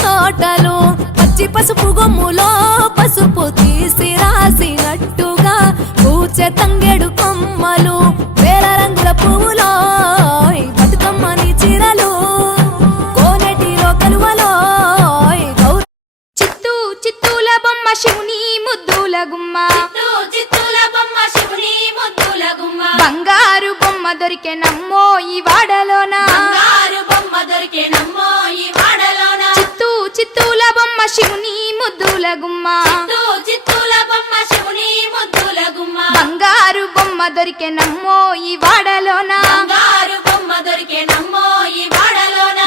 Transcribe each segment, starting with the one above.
తోటలు పచ్చి పసుపు గొమ్ములో పసుపు తీసి రాసినట్టుగా పూచె తంగెడు కొమ్మలు వేల రంగుల పువ్వులో బతుకమ్మని చీరలు కోనేటిలో కలువలో చిత్తూ చిత్తూల బొమ్మ శివుని ముద్దుల గుమ్మ బంగారు బొమ్మ దొరికెనమ్మో ఈ వాడలోన చిత్తూ చిత్తూల బొమ్మ శివుని ముద్దుల గుమ్మ బంగారు బొమ్మ దొరికెనమ్మో ఈ వాడలోన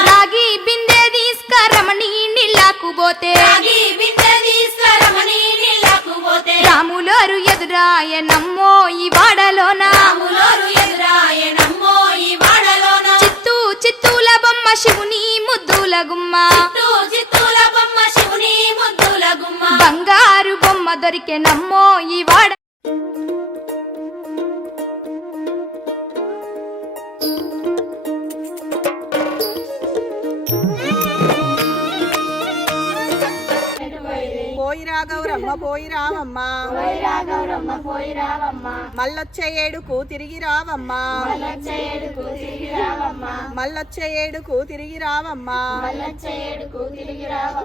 రాగి బిందె తీసుకరమణి నీళ్ళకు పోతే రాములోరు ఎదురాయనమ్మో ఈ వాడలోన చిత్తూ చిత్తూల బొమ్మ శివుని ముద్దుల గుమ్మ బంగారు బొమ్మ దొరికెనమ్మో ఈ వాడ పోయిరా గౌరమ్మ పోయి రావమ్మ మల్లొచ్చే ఏడుకు తిరిగి రావమ్మ మల్లొచ్చే ఏడుకు తిరిగి రావమ్మ